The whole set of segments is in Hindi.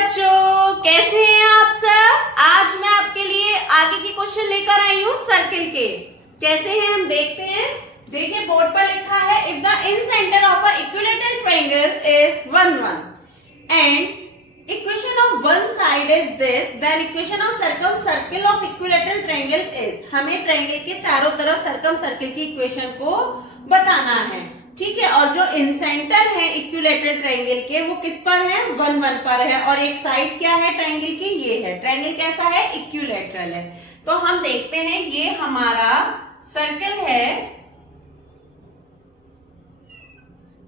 बच्चों, कैसे हैं आप सब। आज मैं आपके लिए आगे के क्वेश्चन लेकर आई हूँ सर्किल के। कैसे हैं हम देखते हैं। देखिए बोर्ड पर लिखा है if the incentre of a equilateral triangle is 1 1 and equation of one side is this, then equation of circle of equilateral triangle is. हमें ट्रायंगल के चारों तरफ सर्कल की इक्वेशन को बताना है, ठीक है। और जो इन सेंटर है इक्विलेटरल ट्रायंगल के वो किस पर है, 1 1 पर है। और एक साइड क्या है ट्रायंगल की, ये है। ट्रायंगल कैसा है, इक्विलेटरल है। तो हम देखते हैं ये हमारा सर्कल है,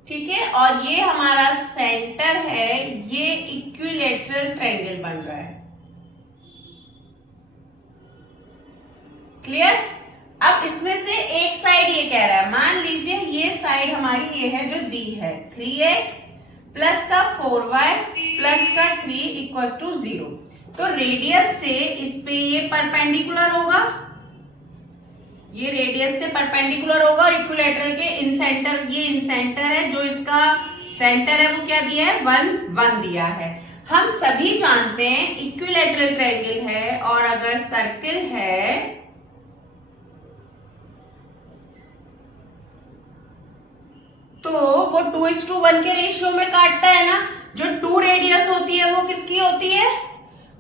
ठीक है, और ये हमारा सेंटर है। ये इक्विलेटरल ट्रायंगल बन रहा है। क्लियर। अब इसमें से एक साइड ये कह रहा है, मान लीजिए ये साइड हमारी ये है जो दी है 3x प्लस का 4y प्लस का 3 इक्वल्स टू 0। तो रेडियस से इस पे ये परपेंडिकुलर होगा, ये रेडियस से परपेंडिकुलर होगा। और इक्विलेटरल के इन सेंटर, ये इन सेंटर है, जो इसका सेंटर है वो क्या दिया है, 1 1 दिया है। हम सभी जानते हैं इक्विलेटरल ट्रायंगल है और अगर सर्किल है तो वो 2:1 के रेशियो में काटता है ना। जो 2 रेडियस होती है वो किसकी होती है,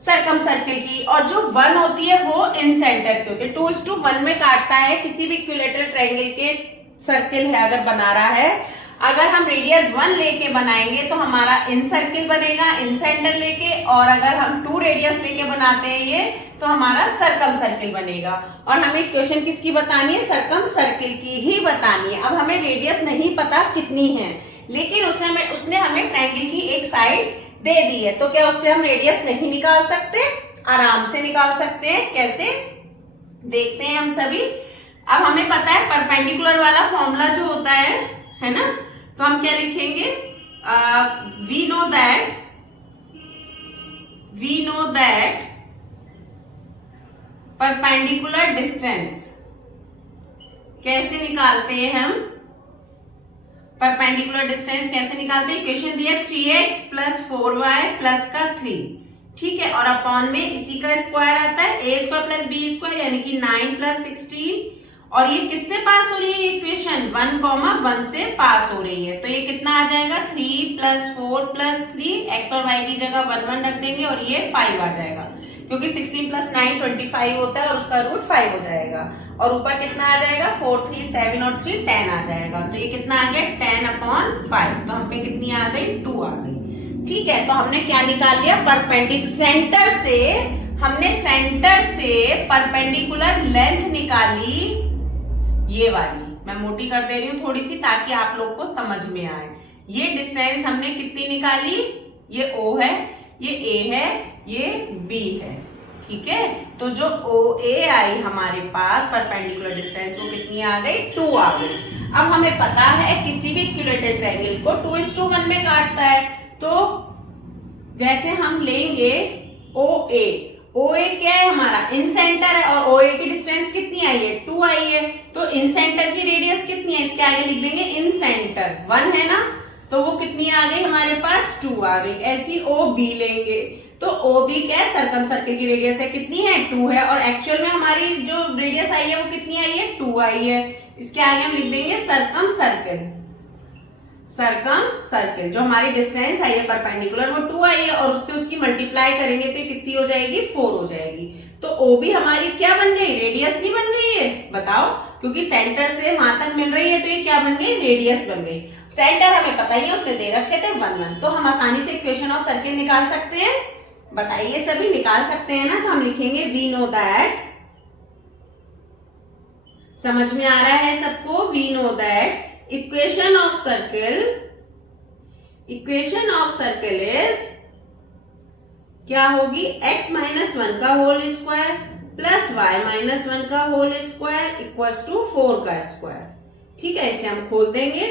सर्कम सर्किल की, और जो 1 होती है वो इन सेंटर की होती है। 2:1 में काटता है। किसी भी इक्विलेटरल ट्रायंगल के सर्किल है अगर बना रहा है, अगर हम रेडियस 1 लेके बनाएंगे तो हमारा इन सर्किल बनेगा इन सेंटर लेके, और अगर हम 2 रेडियस लेके बनाते हैं ये तो हमारा सर्कम सर्किल बनेगा। और हमें इक्वेशन किसकी बतानी है, सर्कम सर्किल की ही बतानी है। अब हमें रेडियस नहीं पता कितनी है, लेकिन उसने हमें ट्रायंगल की एक साइड दे दी है, तो क्या उससे हम रेडियस नहीं निकाल सकते, आराम से निकाल सकते हैं। कैसे देखते हैं हम सभी। अब हमें पता है परपेंडिकुलर वाला फॉर्मूला जो होता है ना, तो हम क्या लिखेंगे, we know that perpendicular distance. कैसे निकालते हैं हम परपेंडिकुलर डिस्टेंस, कैसे निकालते हैं। इक्वेशन दिया 3x प्लस 4y प्लस का 3, ठीक है, और अपॉन में इसी का स्क्वायर आता है a square plus b square यानी कि 9 प्लस 16। और ये किससे पास हो रही है इक्वेशन, 1, 1 से पास हो रही है। तो ये कितना आ जाएगा, 3 प्लस 4 प्लस 3, x और y की जगह 1 1 रख देंगे और ये 5 आ जाएगा, क्योंकि 16 प्लस 9 25 होता है और उसका रूट 5 हो जाएगा। और ऊपर कितना आ जाएगा, 4 3 7 और 3 10 आ जाएगा। तो ये कितना आ गया, 10/5। तो हम पे कितनी आ गई, 2 आ गई, ठीक है। तो हमने क्या निकाल लिया, हमने सेंटर से परपेंडिकुलर लेंथ निकाली, ये वाली। मैं मोटी कर दे रही हूँ थोड़ी सी ताकि आप लोग को समझ में आए। ये डिस्टेंस हमने कितनी निकाली, ये O है, ये A है, ये B है, ठीक है। तो जो OA आई हमारे पास परपेंडिकुलर डिस्टेंस वो कितनी आ गई, 2 आ गई। अब हमें पता है किसी भी इक्विलेटरल ट्रायंगल को 2:1 में काटता है। तो जैसे हम लेंगे OA क्या है हमारा, इन सेंटर है, और OA की डिस्टेंस कितनी आई है, 2 आई है। तो इन सेंटर की रेडियस कितनी है, इसके आगे लिख देंगे इन सेंटर 1 है ना, तो वो कितनी आ गई हमारे पास, 2 आ गई। ऐसी OB लेंगे तो OB क्या है, सर्कम सर्किल की रेडियस है, कितनी है, 2 है, और एक्चुअल में हमारी जो रेडियस आई है वो कितनी आई है, 2 आई है। इसके आगे हम लिख देंगे सर्कम सर्किल। जो हमारी डिस्टेंस आई है परपेंडिकुलर वो 2 आई है, और उससे उसकी मल्टीप्लाई करेंगे तो ये कितनी हो जाएगी, 4 हो जाएगी। तो OB हमारी क्या बन गई, रेडियस नहीं बन गई है, बताओ, क्योंकि सेंटर से वहां तक मिल रही है तो ये क्या बन गई, रेडियस बन गई। सेंटर हमें पता ही है, उसने दे रखे थे 1 1, तो हम आसानी से इक्वेशन ऑफ सर्किल निकाल सकते हैं। बताइए सभी, निकाल सकते हैं ना। तो हम लिखेंगे वी नो दैट, समझ में आ रहा है सबको, we know that equation of circle is क्या होगी, x माइनस 1 का whole square plus y minus 1 का होल स्क्वायर इक्वल्स टू 4 का स्क्वायर, ठीक है। इसे हम खोल देंगे,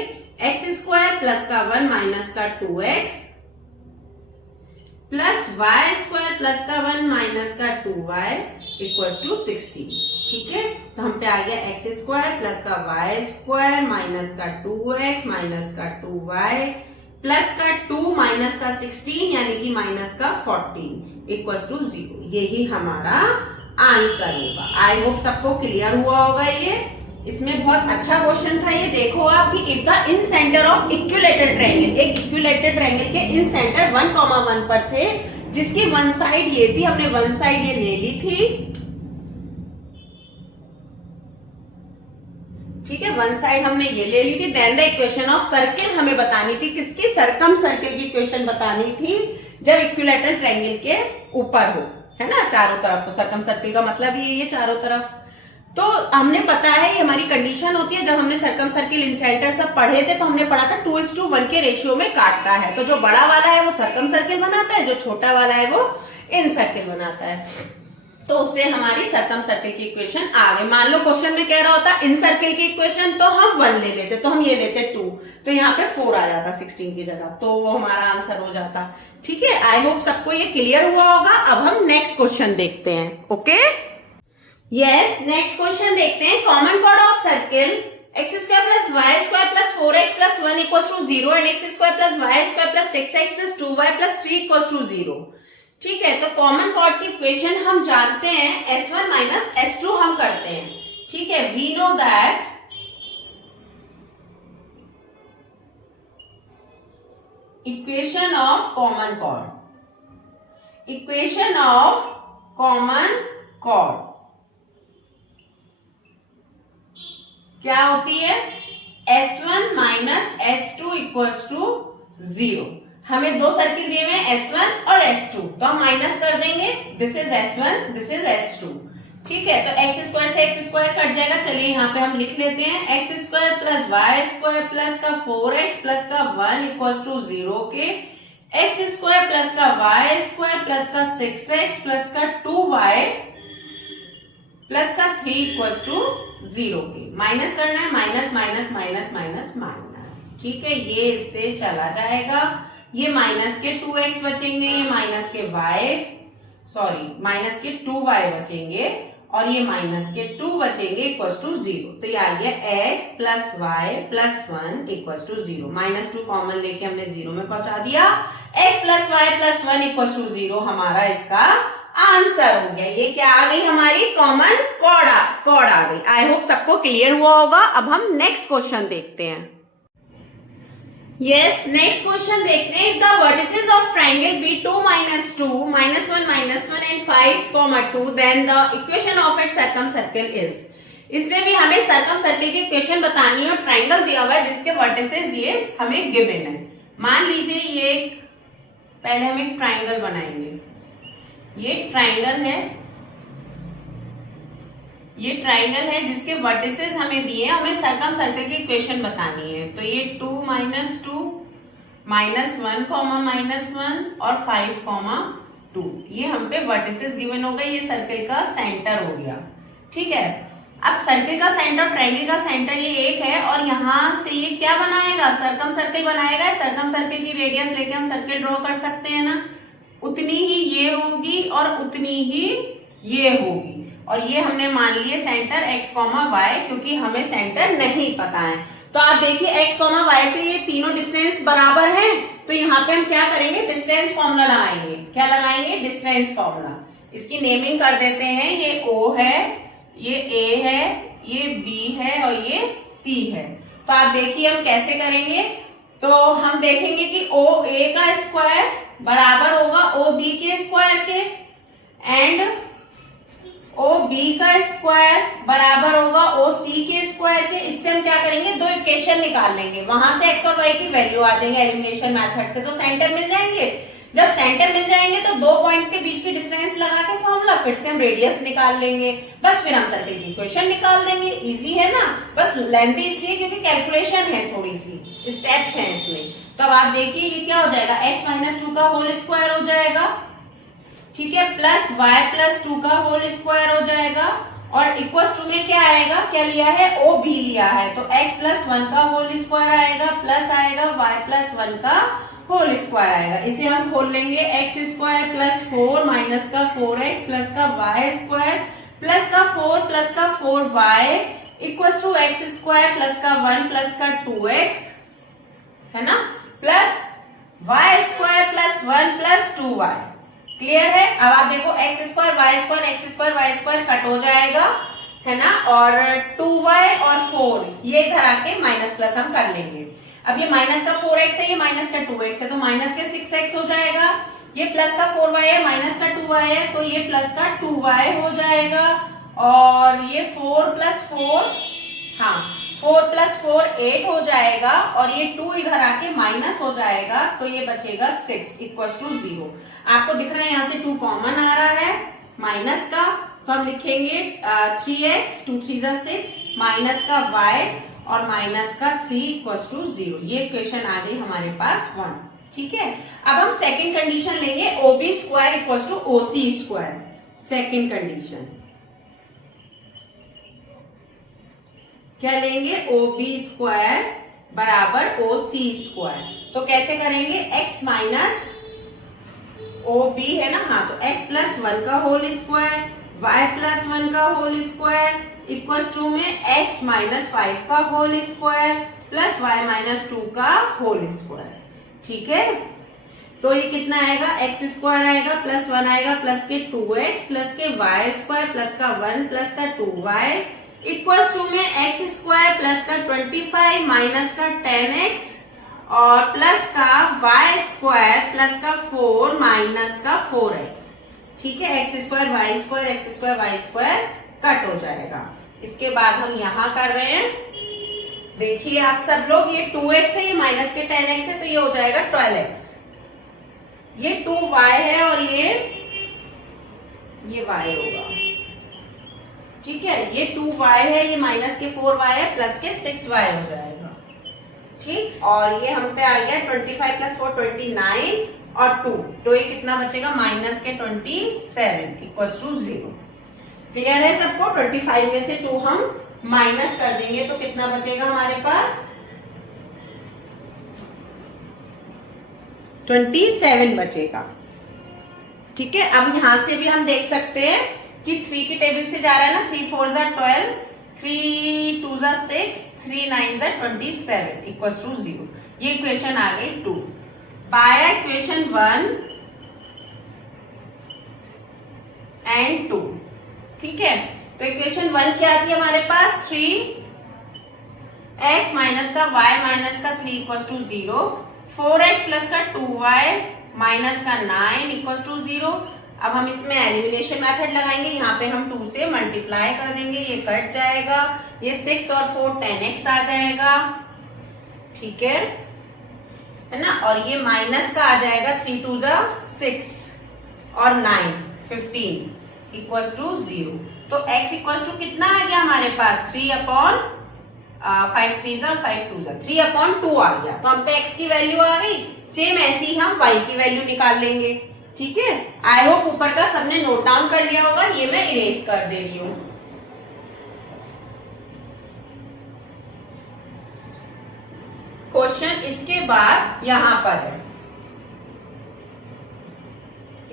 x स्क्वायर प्लस का 1 माइनस का 2x plus y square plus का 1 माइनस का 2y इक्वल्स टू 16, ठीक है। तो हम पे आ गया एक्स स्क्वायर प्लस का वाई स्क्वायर माइनस का 2x माइनस का 2y प्लस का 2 माइनस का 16 यानी कि माइनस का 14 इक्वल्स टू 0। यही हमारा आंसर होगा। आई होप सबको क्लियर हुआ होगा। ये इसमें बहुत अच्छा क्वेश्चन था ये। देखो आप कि if the incentre of equilateral triangle, एक इक्विलेटरल ट्रायंगल के इन सेंटर 1,1 पर थे, जिसकी वन साइड ये थी, हमने वन साइड ये ले ली थी, ठीक है, वन साइड हमने ये ले ली थी। Then the equation of circle हमें बतानी थी, किसकी, सर्कम सर्किल की इक्वेशन बतानी थी जब इक्विलेटरल ट्रायंगल के ऊपर हो, है ना, चारों तरफ हो। सर्कम सर्किल का मतलब ये चारों तरफ। तो हमने पता है ये हमारी कंडीशन होती है। जब हमने सर्कम सर्किल इन सेंटर सब पढ़े थे तो हमने पढ़ा था 2:1 के रेशियो में काटता है। तो जो बड़ा वाला है वो सर्कम सर्किल बनाता है, जो छोटा वाला है वो इन सर्किल बनाता है। तो उससे हमारी सर्कम सर्किल की इक्वेशन आ गई। मान लो क्वेश्चन में कह रहा होता इन सर्किल की इक्वेशन, तो हम 1 ले लेते, तो हम ये लेते 2, तो यहाँ पे 4 आ जाता 16 की जगह, तो वो हमारा आंसर हो जाता। ठीक है, आई होप सबको ये क्लियर हुआ होगा। अब हम नेक्स्ट क्वेश्चन देखते हैं। ओके, यस, नेक्स्ट क्वेश्चन देखते हैं। Common chord of circle x² + y² + 4x + 1 = 0 and x² + y² + 6x + 2y + 3 = 0। ठीक है, तो कॉमन कॉर्ड की इक्वेशन हम जानते हैं, S1 - S2 हम करते हैं। ठीक है, we know that equation of common chord, equation of common chord क्या होती है, S1 - S2 = 0। हमें दो सर्किल दिए हुए हैं S1 और S2, तो हम माइनस कर देंगे। This is S1, this is S2। ठीक है, तो x² से x² कट जाएगा। चलिए यहाँ पे हम लिख लेते हैं x² + y² प्लस का 4x प्लस का 1 = 0 के x² प्लस का y² प्लस का 6x प्लस का 2y प्लस का 3 = 0 के। माइनस करना है, minus minus minus minus minus. ठीक है, ये इससे चला जाएगा, ये माइनस के 2x बचेंगे, ये माइनस के माइनस के 2y बचेंगे और ये माइनस के 2 बचेंगे = 0। तो ये आ गया x + y + 1 = 0। -2 कॉमन लेके हमने 0 में पहुंचा दिया। x + y + 1 = 0 हमारा इसका आंसर हो गया। ये क्या आ गई, हमारी कॉमन कॉर्ड आ गई। आई होप सबको क्लियर हुआ होगा। अब हम नेक्स्ट क्वेश्चन देखते हैं। यस, नेक्स्ट क्वेश्चन देखते हैं। The vertices of triangle B2 - 2 -1 -1 and 5, 2 then the equation of its circumcircle is. इसमें भी हमें सर्कम सर्किल की इक्वेशन बतानी है और ट्रायंगल दिया हुआ है जिसके वर्टिसेस ये हमें गिवन है। मान लीजिए ये पहले हम एक ट्रायंगल बनाएंगे। ये ट्रायंगल है जिसके वर्टिसेस हमें दिए हैं। हमें सर्कम सर्किल की इक्वेशन बतानी है। तो ये 2 - 2 -1, -1 और 5, 2 ये हम पे वर्टिसेस गिवन हो गए। ये सर्किल का सेंटर हो गया। ठीक है, अब सर्किल का सेंटर, ट्रायंगल का सेंटर ये एक है और यहां से ये क्या बनाएगा, सर्कम सर्किल बनाएगा। सर्कम सर्किल की रेडियस लेके हम सर्किल ड्रॉ कर सकते हैं ना, उतनी ही ये होगी और उतनी ही ये होगी। और ये हमने मान लिए सेंटर x, y, क्योंकि हमें सेंटर नहीं पता है। तो आप देखिए x, y से ये तीनों डिस्टेंस बराबर हैं, तो यहाँ पे हम क्या करेंगे, डिस्टेंस फॉर्मूला लगाएंगे। क्या लगाएंगे, डिस्टेंस फॉर्मूला। इसकी नेमिंग कर देते हैं। ये O है, ये A है, ये B है और ये C है। तो आप देखिए हम कैसे करेंगे। तो हम देखेंगे कि OA का स्क्वायर बराबर होगा OB के स्क्वायर के एंड OB का स्क्वायर बराबर होगा OC के स्क्वायर के। इससे हम क्या करेंगे, दो इक्वेशन निकाल लेंगे। वहां से x और y की वैल्यू आ जाएंगे एलिमिनेशन मेथड से, तो सेंटर मिल जाएंगे। जब सेंटर मिल जाएंगे तो दो पॉइंट्स के बीच की डिस्टेंस लगा के फॉर्मूला, फिर से हम रेडियस निकाल लेंगे। बस फिर हम सर्किल की इक्वेशन निकाल देंगे। इजी है ना, बस लेंथी इसलिए क्योंकि कैलकुलेशन है, थोड़ी सी स्टेप्स हैं इसमें। तो अब आप देखिए ये क्या हो जाएगा, x - 2 का होल स्क्वायर हो जाएगा। ठीक है, प्लस y + 2 का होल स्क्वायर हो जाएगा और इक्वल्स टू में क्या आएगा, क्या लिया है, OB लिया है। तो x + 1 का होल स्क्वायर आएगा, प्लस आएगा y + 1 का होल स्क्वायर आएगा। इसे हम खोल लेंगे, x² + 4 माइनस का 4x प्लस का y² प्लस का 4 प्लस का 4y equals to x² plus का 1 प्लस का 2x, है ना, plus y square plus 1 plus 2y। Clear है? अब आप देखो x square y square x square y square cut हो जाएगा, है ना, और 2y और 4 ये इधर आके माइनस प्लस हम कर लेंगे। अब ये माइनस का 4x है, ये माइनस का 2x है, तो माइनस के 6x हो जाएगा। ये प्लस का 4y है, माइनस का 2y है, तो ये प्लस का 2y हो जाएगा। और ये 4 प्लस 4, हाँ 4 प्लस 4 8 हो जाएगा, और ये 2 इधर आके माइनस हो जाएगा, तो ये बचेगा 6 इक्वल टू 0। आपको दिख रहा है यहाँ से 2 कॉमन आ रहा है माइनस का, तो हम लिखेंगे 3x 2 3 6 माइनस का y और माइनस का 3 इक्वल टू 0। ये इक्वेशन आ गई हमारे पास 1। ठीक है, अब हम सेकंड कंडीशन लेंगे OB square equal to OC square. Second condition क्या लेंगे? OB स्क्वायर बराबर OC स्क्वायर। तो कैसे करेंगे? x माइनस OB है ना, हाँ, तो x प्लस 1 का होल स्क्वायर y प्लस 1 का होल स्क्वायर इक्वल टू में x माइनस 5 का whole square plus y minus 2 का होल स्क्वायर। ठीक है, तो ये कितना आएगा? x स्क्वायर आएगा प्लस 1 आएगा प्लस के 2x प्लस के y स्क्वायर प्लस का 1 प्लस का 2y इक्वल टू में x स्क्वायर प्लस का 25 माइनस का 10x और प्लस का y स्क्वायर प्लस का 4 माइनस का 4x। ठीक है, x square y square x square y square cut हो जाएगा। इसके बाद हम यहां कर रहे हैं, देखिए आप सब लोग, ये 2x है, ये माइनस के 10x है, तो ये हो जाएगा 12x। ये 2y है और ये y होगा। ठीक है, ये 2y है, ये माइनस के 4y है प्लस के 6y हो जाएगा। ठीक, और ये हम पे आ गया 25 प्लस 4 29 और 2, तो ये कितना बचेगा? माइनस के 27 इक्वल टू 0। क्लियर है सबको? 25 में से 2 हम माइनस कर देंगे तो कितना बचेगा हमारे पास? 27 बचेगा। ठीक है, अब यहां से भी हम देख सकते हैं कि 3 की टेबल से जा रहा है ना, 3 4 12, 3 2 6, 3 9 27 इक्वल टू 0। ये इक्वेशन आ गई 2। By equation 1 and 2। ठीक है, तो इक्वेशन 1 क्या आती है हमारे पास? 3x माइनस का y माइनस का 3 इक्वल टू 0, 4x प्लस का 2y माइनस का 9 इक्वल टू 0। अब हम इसमें एलिमिनेशन मेथड लगाएंगे, यहाँ पे हम 2 से मल्टीप्लाई कर देंगे, ये कट जाएगा, ये 6 और 4 10x आ जाएगा। ठीक है ना, और ये माइनस का आ जाएगा 3 2 6 और 9 15 इक्वल टू 0। तो x इक्वल टू कितना आ गया हमारे पास? 3/5 3 5 2 3/2 आ गया। तो हम पे x की वैल्यू आ गई। सेम ऐसे ही हम y की वैल्यू निकाल लेंगे। ठीक है, आई होप ऊपर का सबने नोट डाउन कर लिया होगा, ये मैं इरेज कर दे रही हूं। क्वेश्चन इसके बाद यहां पर है,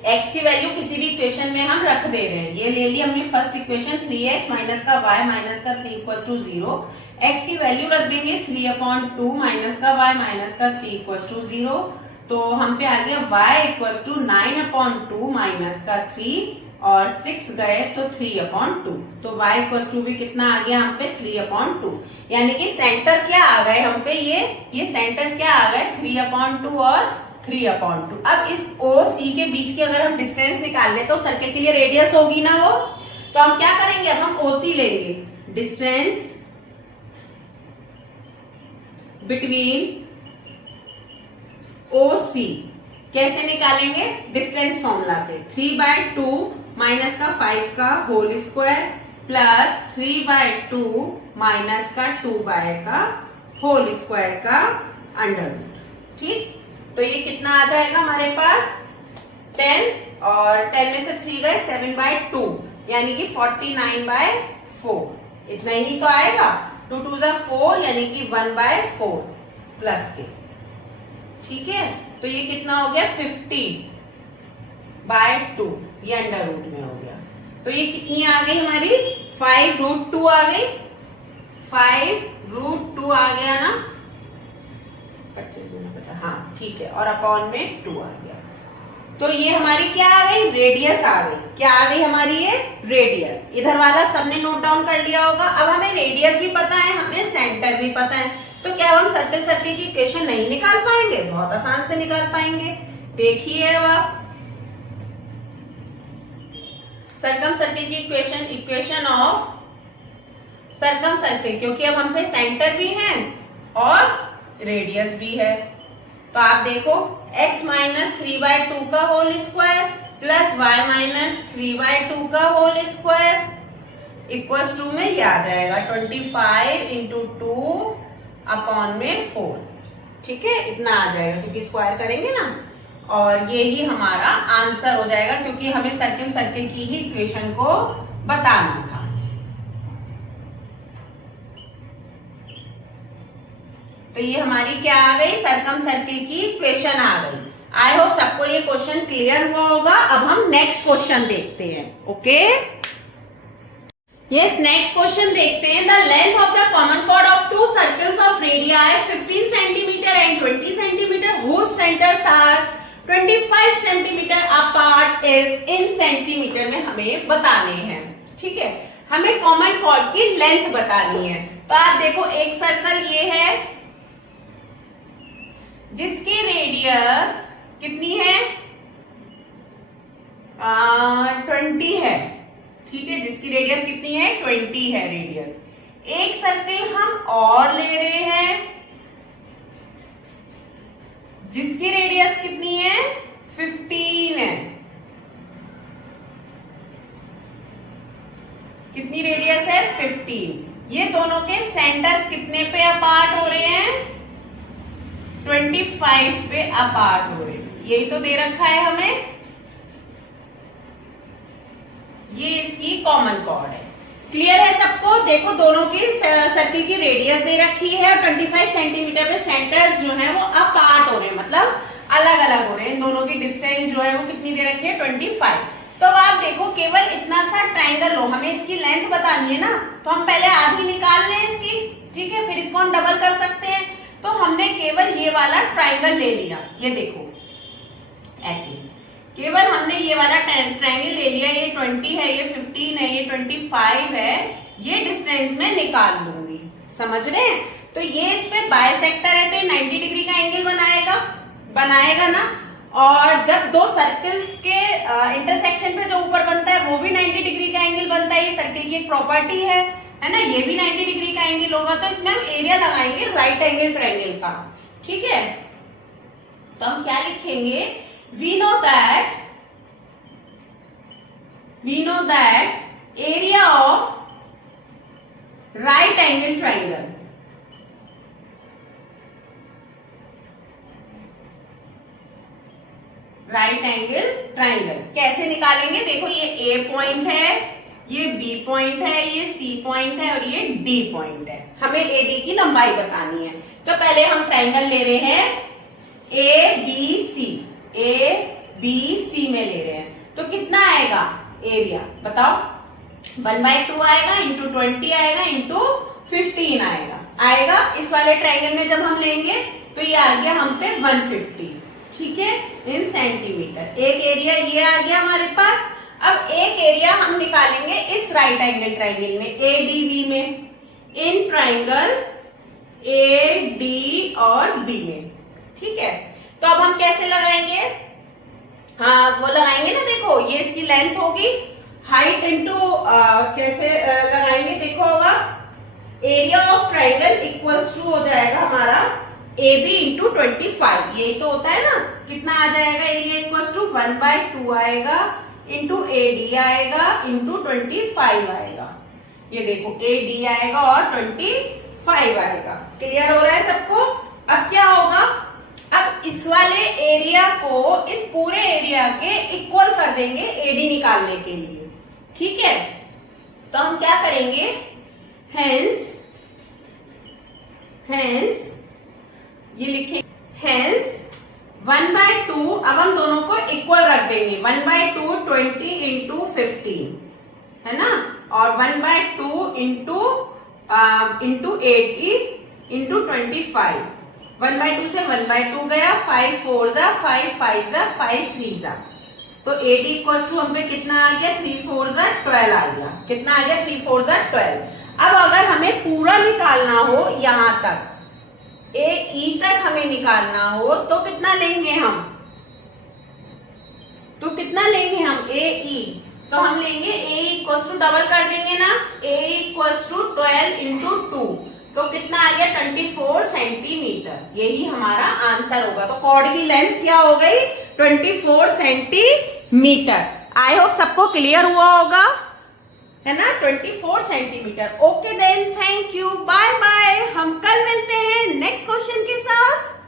x की वैल्यू किसी भी इक्वेशन में हम रख दे रहे हैं। ये ले ली हमने फर्स्ट इक्वेशन 3x माइनस का y माइनस का 3 इक्वल टू 0। x की वैल्यू रख देंगे 3/2 माइनस का y माइनस का 3 इक्वल टू 0। तो हम पे आ गया y इक्वल टू 9/2 माइनस का 3 और 6 गए तो 3/2। तो y इक्वल टू भी कितना आ गया हम पे? 3/2। यानी कि सेंटर क्या आ गए हम पे? ये सेंटर क्या आ गए? 3/2 और 3/2। अब इस OC के बीच की अगर हम डिस्टेंस निकाल ले तो सर्कल के लिए रेडियस होगी ना वो, तो हम क्या करेंगे? अब हम OC लेंगे, डिस्टेंस बिटवीन OC कैसे निकालेंगे? डिस्टेंस फॉर्मूला से 3/2 माइनस का 5 का होल स्क्वायर प्लस 3/2 माइनस का 2 का होल स्क्वायर का अंडर रूट। ठीक, तो ये कितना आ जाएगा हमारे पास? 10 और 10 में से 3 गए 7/2 यानी कि 49/4। इतना ही तो आएगा। 2 2 4 यानी कि 1/4 प्लस के। ठीक है, तो ये कितना हो गया? 50/2, ये अंडर रूट में हो गया। तो ये कितनी आ गई हमारी? 5√2 आ गई। 5√2 आ गया ना, 25 × 50, हाँ ठीक है, और अपॉन में 2 आ गया। तो ये हमारी क्या आ गई, रेडियस आ गई। क्या आ गई हमारी ये रेडियस। इधर वाला सबने नोट डाउन कर लिया होगा। अब हमें रेडियस भी पता है, हमें सेंटर भी पता है, तो क्या हम सर्कल सर्कल की इक्वेशन नहीं निकाल पाएंगे? बहुत आसान से निकाल पाएंगे। देखिए अब आप सर्कम सर्कल की equation, equation of circum circle, क्योंकि अब हम पे सेंटर भी है और रेडियस भी है। तो आप देखो x माइनस 3/2 का whole square plus y minus 3/2 का होल स्क्वायर इक्वल्स टू में ये आ जाएगा 25 इंटू 2 अपॉन में 4। ठीक है, इतना आ जाएगा क्योंकि स्क्वायर करेंगे ना, और ये ही हमारा आंसर हो जाएगा क्योंकि हमें सर्कम सर्कल की ही इक्वेशन को बताना था। तो ये हमारी क्या आ गई, सर्कम सर्कल की इक्वेशन आ गई। आई होप सबको ये क्वेश्चन क्लियर हुआ होगा। अब हम नेक्स्ट क्वेश्चन देखते हैं। ओके, यस, नेक्स्ट क्वेश्चन देखते हैं। The length of the common chord of to circles of radii 15 centimetre and 20 centimetre whose centers are 25 centimetre apart is in centimetre में हमें बताने हैं। ठीक है, हमें कॉमन कॉर्ड की लेंथ बतानी है। तो आप देखो एक सर्कल ये है जिसकी रेडियस कितनी है, 20 है। ठीक है, जिसकी रेडियस कितनी है, 20 है रेडियस। एक सर्कल हम और ले रहे हैं जिसकी रेडियस कितनी है, 15 है। कितनी रेडियस है, 15। ये दोनों के सेंटर कितने पे अपार्ट हो रहे हैं, 25 पे अपार्ट हो रहे हैं। यही तो दे रखा है हमें, ये इसकी कॉमन कॉर्ड है। क्लियर है सबको? देखो दोनों की सर्कल की रेडियस दे रखी है और 25 सेंटीमीटर पे सेंटर्स जो है वो अपार्ट हो रहे हैं, मतलब अलग अलग हो रहे हैं। इन दोनों की डिस्टेंस जो है वो कितनी दे रखी है, 25। तो आप देखो केवल इतना सा ट्राइंगल हो, हमें इसकी लेंथ बतानी है ना, तो हम पहले आधी निकाल लें इसकी। ठीक है, फिर इसको हम डबल कर सकते हैं। तो हमने केवल ये वाला ट्राइंगल ले लिया, ये देखो ऐसे, केवल हमने ये वाला ट्राइंगल ले लिया। ये 20 है, ये 15 है, ये 25 है। ये डिस्टेंस में निकाल लूंगी, समझ रहे हैं? तो ये इस पे बाइसेक्टर है तो ये 90 डिग्री का एंगल बनाएगा ना। और जब दो सर्कल्स के इंटरसेक्शन पे जो ऊपर बनता है वो भी 90 डिग्री का एंगल बनता है। ये सर्कल की एक प्रॉपर्टी है ना, ये भी 90 डिग्री का एंगल होगा। तो इसमें हम एरिया लगाएंगे राइट एंगल ट्रायंगल का। ठीक है, तो हम क्या लिखेंगे, we know that area of right angle triangle कैसे निकालेंगे? देखो ये A पॉइंट है, ये B पॉइंट है, ये C पॉइंट है और ये D पॉइंट है। हमें AD की लंबाई बतानी है। तो पहले हम ट्रायंगल ले रहे हैं ABC में ले रहे हैं। तो कितना आएगा एरिया बताओ, 1/2 आएगा इंटू 20 आएगा इंटू 15 आएगा। इस वाले ट्रायंगल में जब हम लेंगे तो ये आ गया हम पे 150। ठीक है, इन सेंटीमीटर। एक एरिया ये आ गया हमारे पास। अब एक एरिया हम निकालेंगे इस राइट एंगल ट्रायंगल में, ADB में, इन ट्रायंगल AD और B में। ठीक है, तो अब हम कैसे लगाएंगे, हाँ वो लगाएंगे ना। देखो ये इसकी लेंथ होगी, हाइट इंटू कैसे लगाएंगे, देखो होगा area of triangle equals to हो जाएगा हमारा AB इंटू 25। यही तो होता है ना, कितना आ जाएगा एरिया इक्वल्स टू 1/2 आएगा इंटू AD आएगा इंटू 25 आएगा। ये देखो AD आएगा और 25 आएगा। क्लियर हो रहा है सबको? अब क्या होगा, अब इस वाले एरिया को इस पूरे एरिया के इक्वल कर देंगे AD निकालने के लिए। ठीक है, तो हम क्या करेंगे, हेंस ये लिखेंगे, हेंस 1/2। अब हम दोनों को इक्वल रख देंगे, 1/2 20 इंटू 15 है ना, और 1/2 इंटू 80 इंटू 25। 1/2 से 1/2 गया, 5 4 जा, 5 5 जा, 5 3 जा, तो AD इक्वल टू हम पे कितना आ गया, 3 4 जा 12 आ गया। कितना आ गया, 3 4 जा 12। अब अगर हमें पूरा निकालना हो यहां तक, AE तक हमें निकालना हो तो कितना लेंगे हम, तो कितना लेंगे हम AE, तो हम लेंगे A इक्वल टू डबल कर देंगे ना, A इक्वल टू 12 इंटू 2, तो कितना आ गया 24 सेंटीमीटर। यही हमारा आंसर होगा। तो कॉर्ड की लेंथ क्या हो गई, 24 सेंटीमीटर। आई होप सबको क्लियर हुआ होगा, है ना, 24 centimetre. Okay then, thank you, bye bye. हम कल मिलते हैं नेक्स्ट क्वेश्चन के साथ।